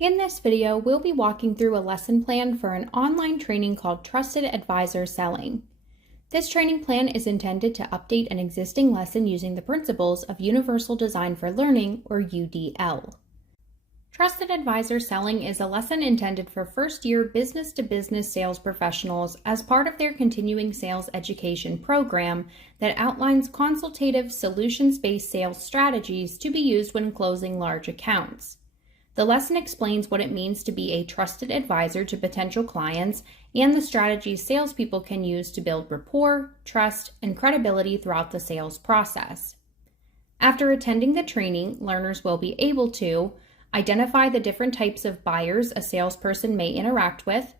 In this video, we'll be walking through a lesson plan for an online training called Trusted Advisor Selling. This training plan is intended to update an existing lesson using the principles of Universal Design for Learning, or UDL. Trusted Advisor Selling is a lesson intended for first-year business-to-business sales professionals as part of their continuing sales education program that outlines consultative, solutions-based sales strategies to be used when closing large accounts. The lesson explains what it means to be a trusted advisor to potential clients and the strategies salespeople can use to build rapport, trust, and credibility throughout the sales process. After attending the training, learners will be able to identify the different types of buyers a salesperson may interact with,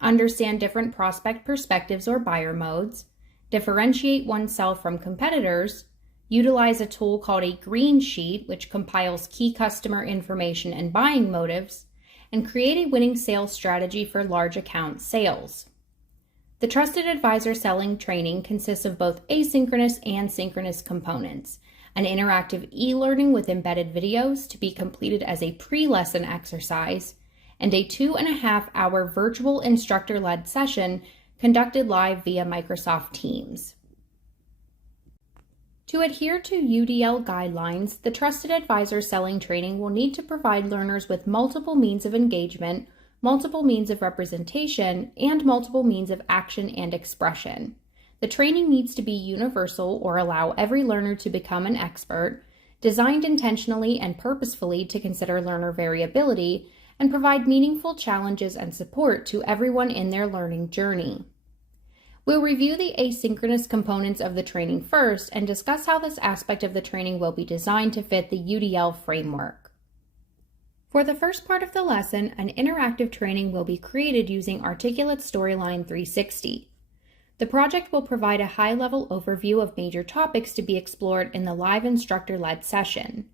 understand different prospect perspectives or buyer modes, differentiate oneself from competitors, utilize a tool called a green sheet, which compiles key customer information and buying motives, and create a winning sales strategy for large account sales. The Trusted Advisor Selling training consists of both asynchronous and synchronous components, an interactive e-learning with embedded videos to be completed as a pre-lesson exercise, and a 2.5-hour virtual instructor-led session conducted live via Microsoft Teams. To adhere to UDL guidelines, the Trusted Advisor Selling training will need to provide learners with multiple means of engagement, multiple means of representation, and multiple means of action and expression. The training needs to be universal or allow every learner to become an expert, designed intentionally and purposefully to consider learner variability, and provide meaningful challenges and support to everyone in their learning journey. We'll review the asynchronous components of the training first and discuss how this aspect of the training will be designed to fit the UDL framework. For the first part of the lesson, an interactive training will be created using Articulate Storyline 360. The project will provide a high-level overview of major topics to be explored in the live instructor-led session.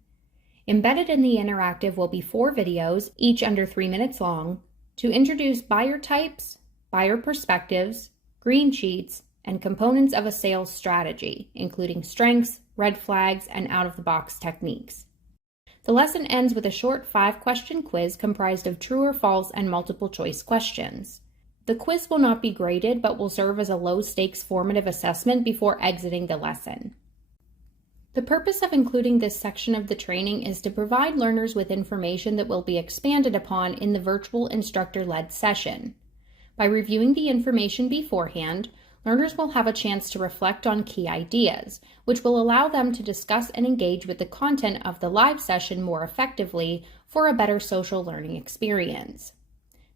Embedded in the interactive will be 4 videos, each under 3 minutes long, to introduce buyer types, buyer perspectives, green sheets, and components of a sales strategy, including strengths, red flags, and out-of-the-box techniques. The lesson ends with a short 5-question quiz comprised of true or false and multiple-choice questions. The quiz will not be graded, but will serve as a low-stakes formative assessment before exiting the lesson. The purpose of including this section of the training is to provide learners with information that will be expanded upon in the virtual instructor-led session. By reviewing the information beforehand, learners will have a chance to reflect on key ideas, which will allow them to discuss and engage with the content of the live session more effectively for a better social learning experience.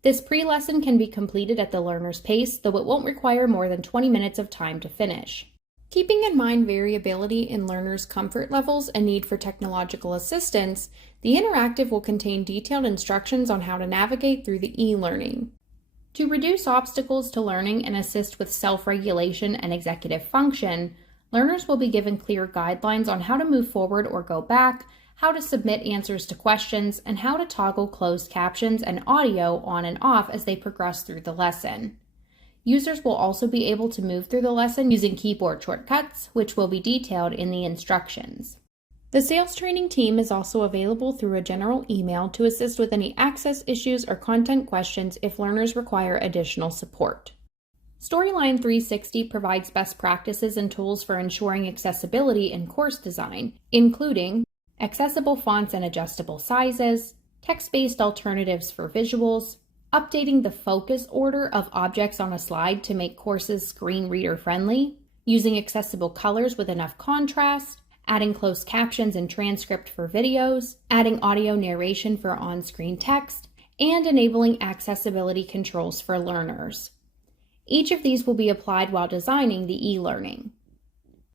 This pre-lesson can be completed at the learner's pace, though it won't require more than 20 minutes of time to finish. Keeping in mind variability in learners' comfort levels and need for technological assistance, the interactive will contain detailed instructions on how to navigate through the e-learning. To reduce obstacles to learning and assist with self-regulation and executive function, learners will be given clear guidelines on how to move forward or go back, how to submit answers to questions, and how to toggle closed captions and audio on and off as they progress through the lesson. Users will also be able to move through the lesson using keyboard shortcuts, which will be detailed in the instructions. The sales training team is also available through a general email to assist with any access issues or content questions if learners require additional support. Storyline 360 provides best practices and tools for ensuring accessibility in course design, including accessible fonts and adjustable sizes, text-based alternatives for visuals, updating the focus order of objects on a slide to make courses screen reader friendly, using accessible colors with enough contrast, adding closed captions and transcript for videos, adding audio narration for on-screen text, and enabling accessibility controls for learners. Each of these will be applied while designing the e-learning.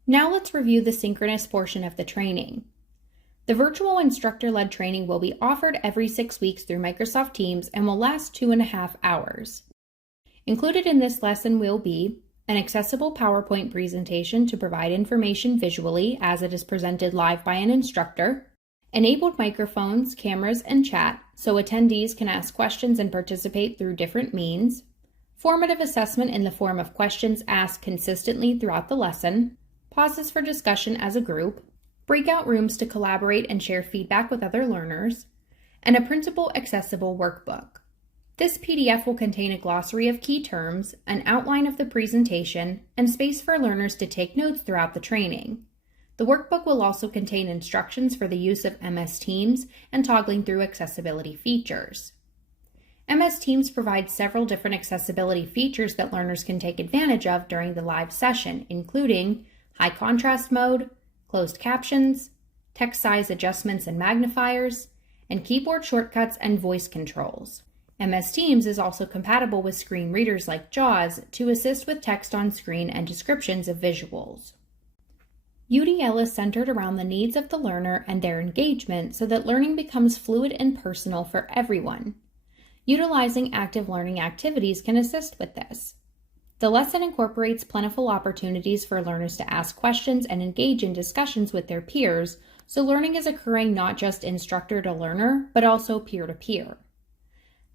Now let's review the synchronous portion of the training. The virtual instructor-led training will be offered every 6 weeks through Microsoft Teams and will last 2.5 hours. Included in this lesson will be an accessible PowerPoint presentation to provide information visually as it is presented live by an instructor, enabled microphones, cameras, and chat so attendees can ask questions and participate through different means, formative assessment in the form of questions asked consistently throughout the lesson, pauses for discussion as a group, breakout rooms to collaborate and share feedback with other learners, and a printable accessible workbook. This PDF will contain a glossary of key terms, an outline of the presentation, and space for learners to take notes throughout the training. The workbook will also contain instructions for the use of MS Teams and toggling through accessibility features. MS Teams provides several different accessibility features that learners can take advantage of during the live session, including high contrast mode, closed captions, text size adjustments and magnifiers, and keyboard shortcuts and voice controls. MS Teams is also compatible with screen readers like JAWS to assist with text on screen and descriptions of visuals. UDL is centered around the needs of the learner and their engagement so that learning becomes fluid and personal for everyone. Utilizing active learning activities can assist with this. The lesson incorporates plentiful opportunities for learners to ask questions and engage in discussions with their peers, so learning is occurring not just instructor to learner, but also peer-to-peer.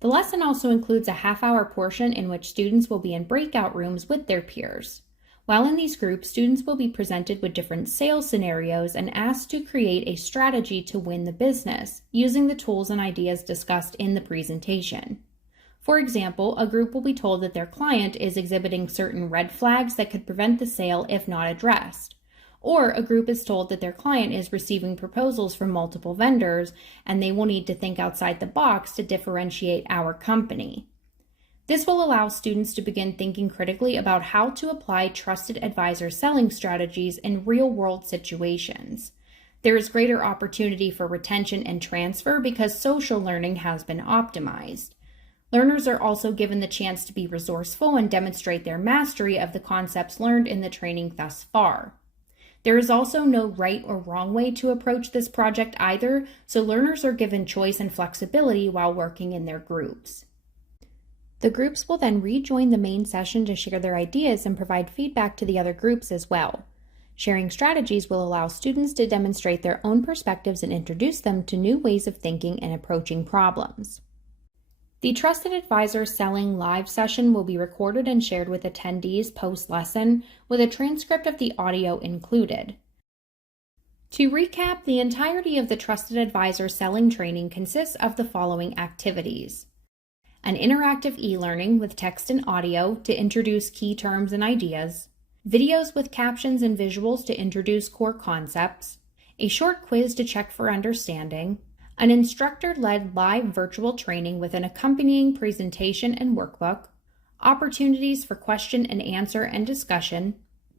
The lesson also includes a half-hour portion in which students will be in breakout rooms with their peers. While in these groups, students will be presented with different sales scenarios and asked to create a strategy to win the business, using the tools and ideas discussed in the presentation. For example, a group will be told that their client is exhibiting certain red flags that could prevent the sale if not addressed. Or a group is told that their client is receiving proposals from multiple vendors and they will need to think outside the box to differentiate our company. This will allow students to begin thinking critically about how to apply trusted advisor selling strategies in real-world situations. There is greater opportunity for retention and transfer because social learning has been optimized. Learners are also given the chance to be resourceful and demonstrate their mastery of the concepts learned in the training thus far. There is also no right or wrong way to approach this project either, so learners are given choice and flexibility while working in their groups. The groups will then rejoin the main session to share their ideas and provide feedback to the other groups as well. Sharing strategies will allow students to demonstrate their own perspectives and introduce them to new ways of thinking and approaching problems. The Trusted Advisor Selling live session will be recorded and shared with attendees post-lesson, with a transcript of the audio included. To recap, the entirety of the Trusted Advisor Selling training consists of the following activities: an interactive e-learning with text and audio to introduce key terms and ideas, videos with captions and visuals to introduce core concepts, a short quiz to check for understanding, an instructor-led live virtual training with an accompanying presentation and workbook, opportunities for question and answer and discussion,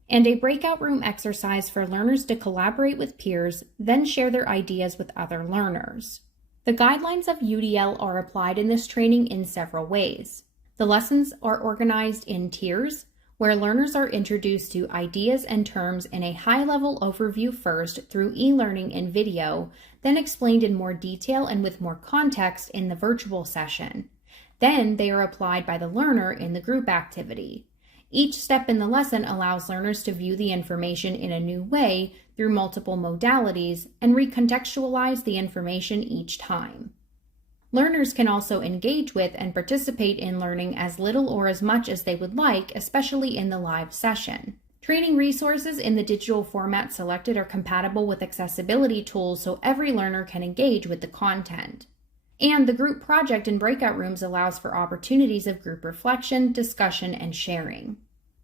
and a breakout room exercise for learners to collaborate with peers, then share their ideas with other learners. The guidelines of UDL are applied in this training in several ways. The lessons are organized in tiers, where learners are introduced to ideas and terms in a high-level overview first through e-learning and video, then explained in more detail and with more context in the virtual session. Then they are applied by the learner in the group activity. Each step in the lesson allows learners to view the information in a new way through multiple modalities and recontextualize the information each time. Learners can also engage with and participate in learning as little or as much as they would like, especially in the live session. Training resources in the digital format selected are compatible with accessibility tools so every learner can engage with the content. And the group project in breakout rooms allows for opportunities of group reflection, discussion, and sharing.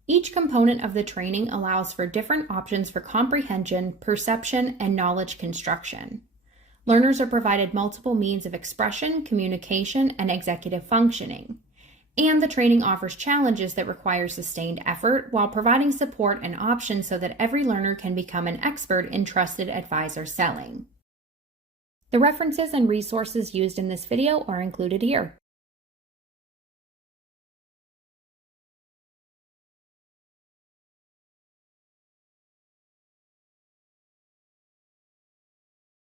Each component of the training allows for different options for comprehension, perception, and knowledge construction. Learners are provided multiple means of expression, communication, and executive functioning. And the training offers challenges that require sustained effort while providing support and options so that every learner can become an expert in trusted advisor selling. The references and resources used in this video are included here.